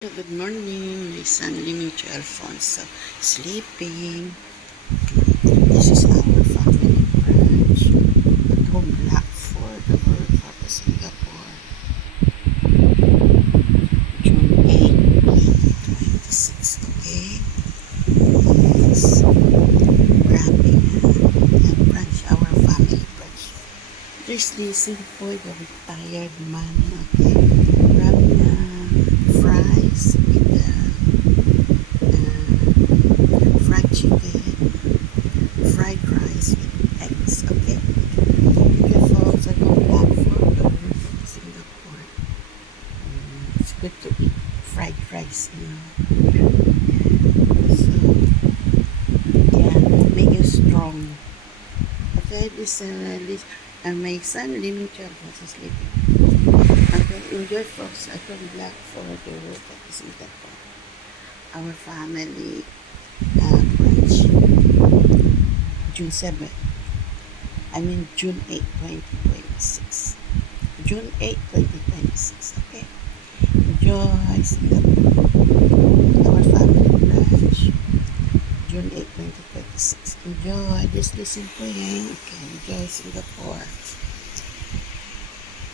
Good morning, my son Dimitri Alfonso sleeping. This is our family branch at home Blackford, the world of Singapore, June 8, 2026. Okay, yes, we're having a branch, our family branch. There's this boy, the retired man. Okay, we're having fries with fried chicken, fried rice with eggs. Okay, okay, folks, I go back for the Singapore. It's good to eat fried rice, So, yeah, make you strong. Okay, my son Dimitri was sleeping. Okay, enjoy, folks. I come back for the work at Singapore. Our family branch, June 7th. June 8, 2026. June 8, 2026. Okay. Enjoy Singapore. Our family branch, June 8, 2026. Enjoy. Just listen po yan. Okay. Enjoy Singapore.